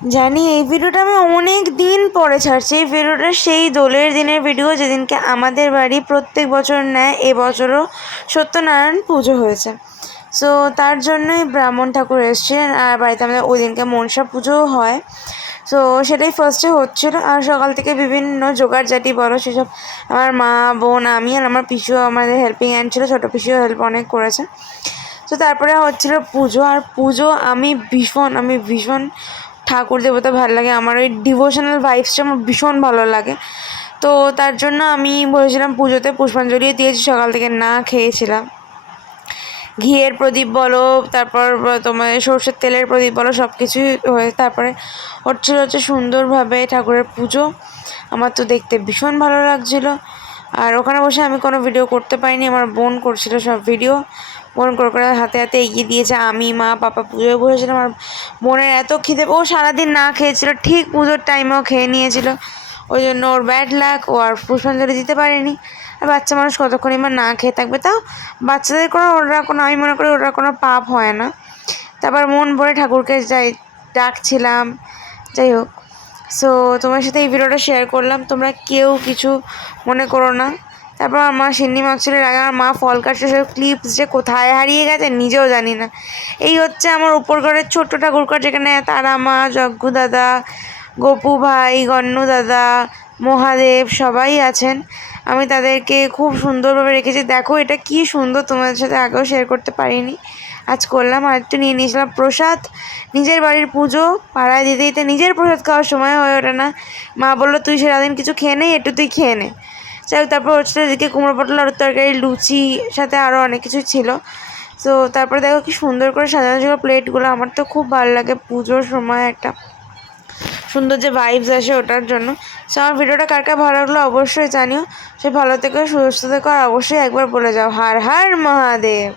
জানি এই ভিডিওটা আমি অনেক দিন পরে ছাড়ছি। এই ভিডিওটা সেই দোলের দিনের ভিডিও, যেদিনকে আমাদের বাড়ি প্রত্যেক বছর নেয় এবছরও সত্যনারায়ণ পুজো হয়েছে। সো তার জন্যই ব্রাহ্মণ ঠাকুর এসেছিলেন, আর বাড়িতে আমাদের ওই দিনকে মনসা পুজোও হয়। সো সেটাই ফার্স্টে হচ্ছিলো, আর সকাল থেকে বিভিন্ন জোগাড়জাটি বলো সেসব আমার মা, বোন, আমি আর আমার পিসিও আমাদের হেল্পিং হ্যান্ড ছিল, ছোটো পিসিও হেল্প অনেক করেছে। তো তারপরে হচ্ছিলো পুজো, আর পুজো আমি ভীষণ ঠাকুর দেবতা ভালো লাগে, আমার ওই ডিভোশনাল ভাইবসটা আমার ভীষণ ভালো লাগে। তো তার জন্য আমি বলেছিলাম পুজোতে পুষ্পাঞ্জলিও দিয়েছি, সকাল থেকে না খেয়েছিলাম। ঘিয়ের প্রদীপ বলো, তারপর তোমার সর্ষের তেলের প্রদীপ বলো, সব কিছুই হয়ে তারপরে হচ্ছে সুন্দরভাবে ঠাকুরের পুজো। আমার তো দেখতে ভীষণ ভালো লাগছিলো। আর ওখানে বসে আমি কোনো ভিডিও করতে পারিনি, আমার বোন করছিল সব ভিডিও। বোন করে হাতে হাতে এগিয়ে দিয়েছে, আমি, মা, পাপা পুজোয় বসেছিলাম। আর বোনের এত খিদে, ও সারাদিন না খেয়েছিল, ঠিক পুজোর টাইমেও খেয়ে নিয়েছিল। ওই জন্য ওর ব্যাড লাক, ও আর পুষ্পাঞ্জলি দিতে পারেনি। আর বাচ্চা মানুষ কতক্ষণ এবার না খেয়ে থাকবে, তাও বাচ্চাদের আমি মনে করি ওরা কোনো পাপ হয় না। তারপর মন ভরে ঠাকুরকে ডাকছিলাম। যাই হোক, সো তোমার সাথে এই ভিডিওটা শেয়ার করলাম, তোমরা কেউ কিছু মনে করো না। তারপর আমার মা সিন্নি মাখছিল, আগে আমার মা ফল কাটছে, সব ক্লিপস যে কোথায় হারিয়ে গেছে নিজেও জানি না। এই হচ্ছে আমার উপর ঘরের ছোট্ট ঠাকুরঘর, যেখানে তারা মা, যজ্ঞ দাদা, গপু ভাই, গন্নু দাদা, মহাদেব সবাই আছেন। আমি তাদেরকে খুব সুন্দরভাবে রেখেছি। দেখো এটা কি সুন্দর, তোমাদের সাথে আগেও শেয়ার করতে পারিনি, আজ করলাম। আর একটু নিয়ে নিয়েছিলাম প্রসাদ। নিজের বাড়ির পুজো পাড়ায় দিতে দিতে নিজের প্রসাদ খাওয়ার সময় হয়ে ওঠে না। মা বললো তুই সারাদিন কিছু খেয়ে নে, একটু তুই খেয়ে নে। যাই হোক, তারপর হচ্ছিল এদিকে কুমড়ো পটল আর তরকারি, লুচি, সাথে আরও অনেক কিছু ছিল। তো তারপরে দেখো কি সুন্দর করে সাজানো ছিল প্লেটগুলো। আমার তো খুব ভালো লাগে পুজোর সময় একটা সুন্দর যে ভাইবস আসে, ওটার জন্য। সো আমার ভিডিওটা কার কার ভালো লাগলো অবশ্যই জানিও। সে ভালো থেকো, সুস্থ থেকো, আর অবশ্যই একবার বলে যাও, হর হর মহাদেব।